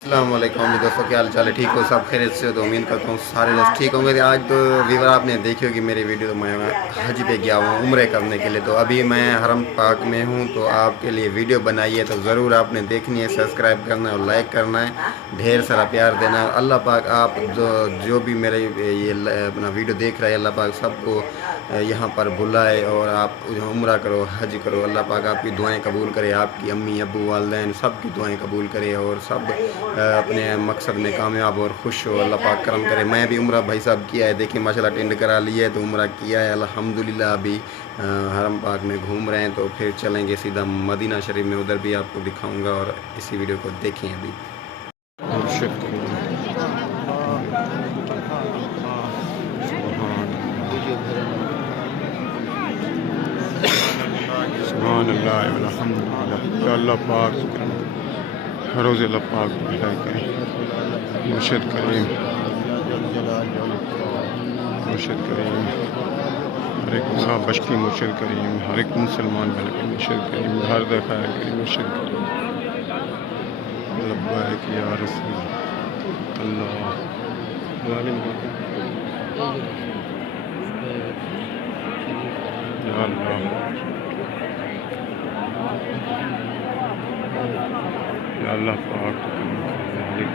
अस्सलाम वालेकुम जी दोस्तों, क्या हाल चाल है? ठीक हो सब? खैरियत से हो? तो उम्मीद करता हूँ सारे दोस्त ठीक होंगे। तो आज तो वीवर आपने देखी होगी मेरी वीडियो, तो मैं हज पे गया हुआ हूँ उम्रे करने के लिए। तो अभी मैं हरम पाक में हूँ, तो आपके लिए वीडियो बनाई है, तो ज़रूर आपने देखनी है। सब्सक्राइब करना है और लाइक करना है, ढेर सारा प्यार देना है। अल्लाह पाक आप जो भी मेरे ये अपना वीडियो देख रहे हैं, अल्लाह पाक सबको यहाँ पर बुलाए और आप उम्रा करो, हज करो। अल्लाह पाक आपकी दुआएं कबूल करे, आपकी अम्मी अबू वालदैन सब की दुआएं कबूल करे और सब अपने मकसद में कामयाब और खुश हो। अल्लाह पाक करम करे। मैं भी उम्रा भाई साहब किया है, देखिए माशाल्लाह टेंड करा लिया है, तो उम्रा किया है अल्हम्दुलिल्लाह। अभी हरम पाक में घूम रहे हैं, तो फिर चलेंगे सीधा मदीना शरीफ में, उधर भी आपको दिखाऊंगा। और इसी वीडियो को देखें अभी। अल्लाह पाक रोज़ अल्लाह पाक करें, मुर्शिद करीम, मुर्शिद करीम, हर एक बश्ती मुर्शिद करीम, हर एक मुसलमान भले के मुर्शिद करीम, हर दफ़ा करीम मुर्शिद करीम। लब्बैक या रसूल अल्लाह, या अल्लाह, या अल्लाह पाक मालिक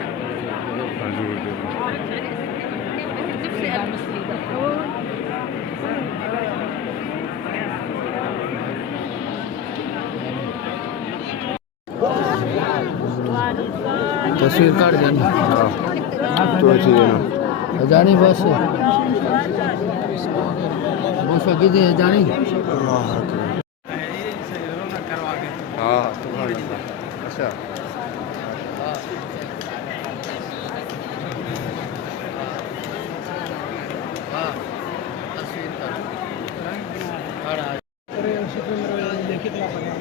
हजूर दे। तस्वीर काट देनी तो अच्छी देना जानी बस बस कितनी है जानी। हाँ तुम्हारी अच्छा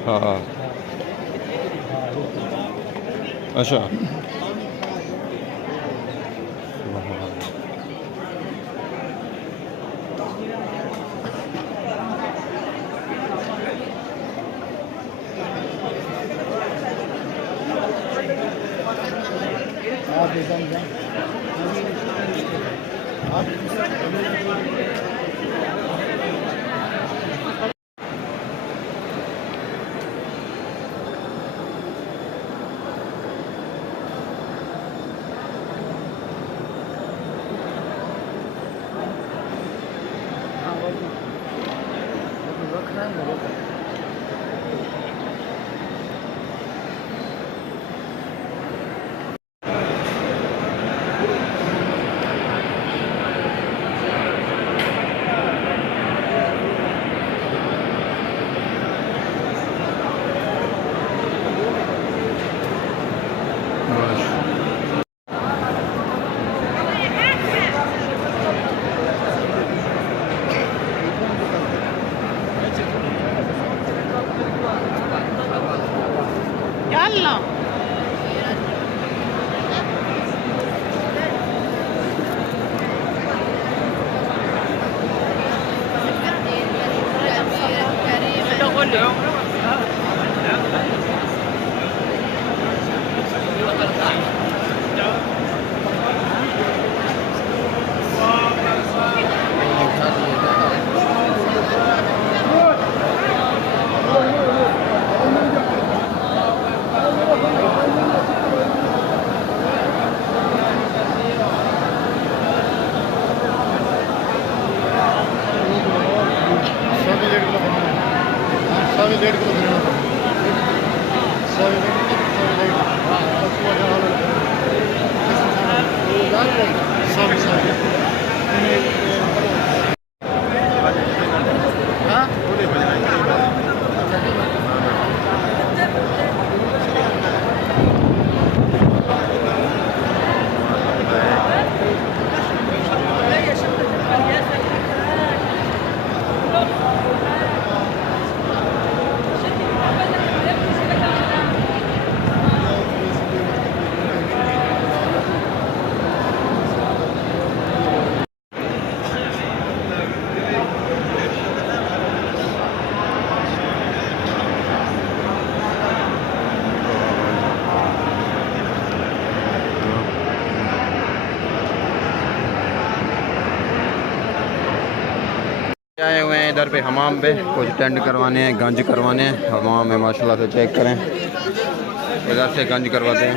हाँ अच्छा इधर पे हमाम पे कुछ टेंट करवाने हैं, गंज करवाने हैं। हमाम में माशाल्लाह से चेक करें, इधर से गंज करवाते हैं।